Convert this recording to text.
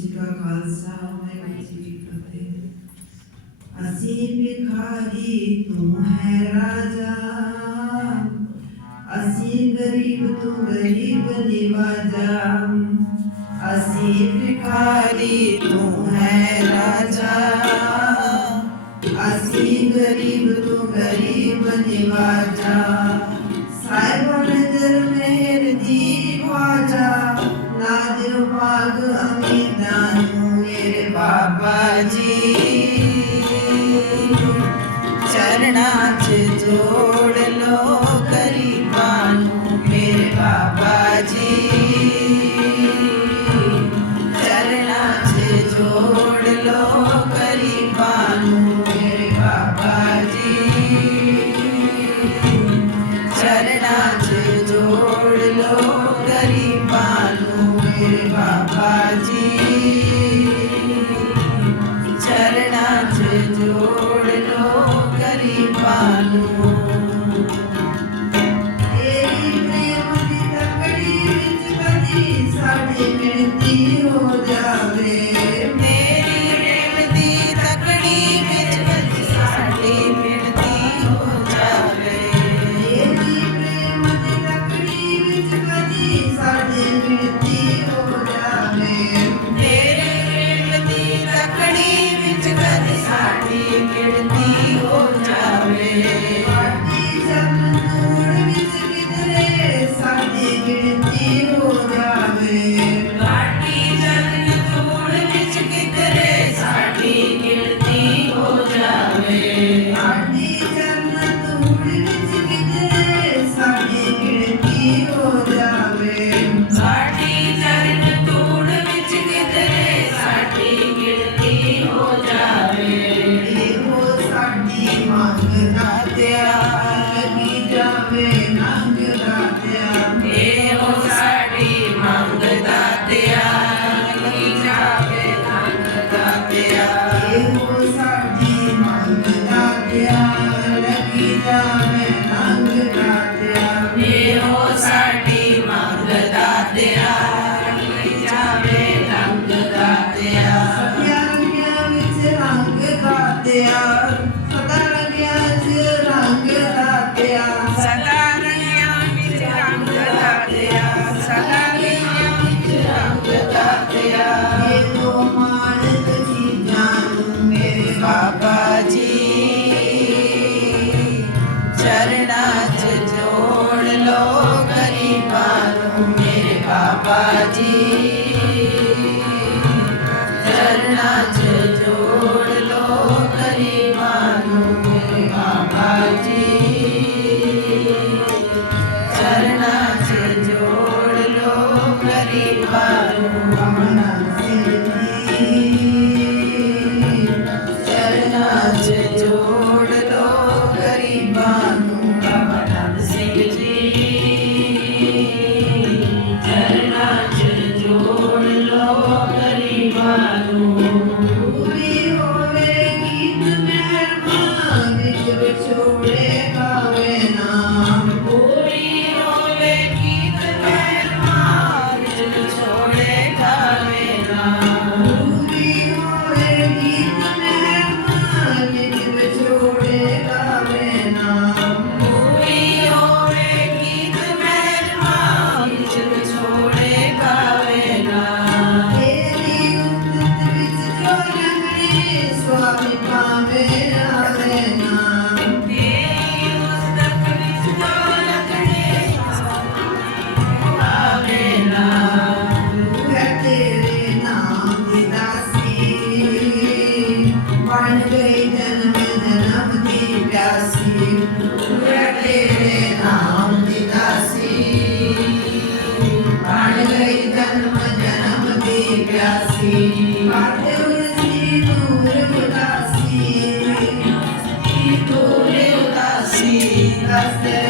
ਜੀ ਕਾ ਖਾਲਸਾ ਵਾਹਿਗੁਰੂ ਜੀ ਕੀ ਫਤਿਹ ਅਸੀਂ ਭਿਖਾਰੀ ਤੂੰ ਹੈ ਰਾਜਾ ਅਸੀਂ ਗਰੀਬ ਤੂੰ ਗਰੀਬ ਨਿਵਾਜਾ ਅਸੀਂ ਭਿਖਾਰੀ ਤੂੰ ਹੈ ਰਾਜਾ ਅਸੀਂ ਗਰੀਬ ਤੂੰ ਗਰੀਬ ਨਿਵਾਜਾ ਪਗ ਅਮਿਤਾ ਨੂੰ ਮੇਰੇ ਬਾਬਾ ਜੀ ਚਰਣਾ ਚ ਜੋੜ ਲੋ My Bhagavati. Amen. Amen. ਜੀ ਚਰਨਾ Manu. ਬਣ ਗਏ ਜਨਮ ਜਨਮ ਦੀ ਪਿਆਸੀ ਗੁਰ ਤੇਰੇ ਨਾਮ ਦੀ ਦਾਸੀ ਬਣ ਗਏ ਜਨਮ ਜਨਮ ਦੀ ਪਿਆਸੀ ਪਾਤੇ ਉਸੀ ਦੂਰ ਉਦਾਸੀ ਕੀ ਤੋਰੇ ਉਦਾਸੀ ਦਸਤੇ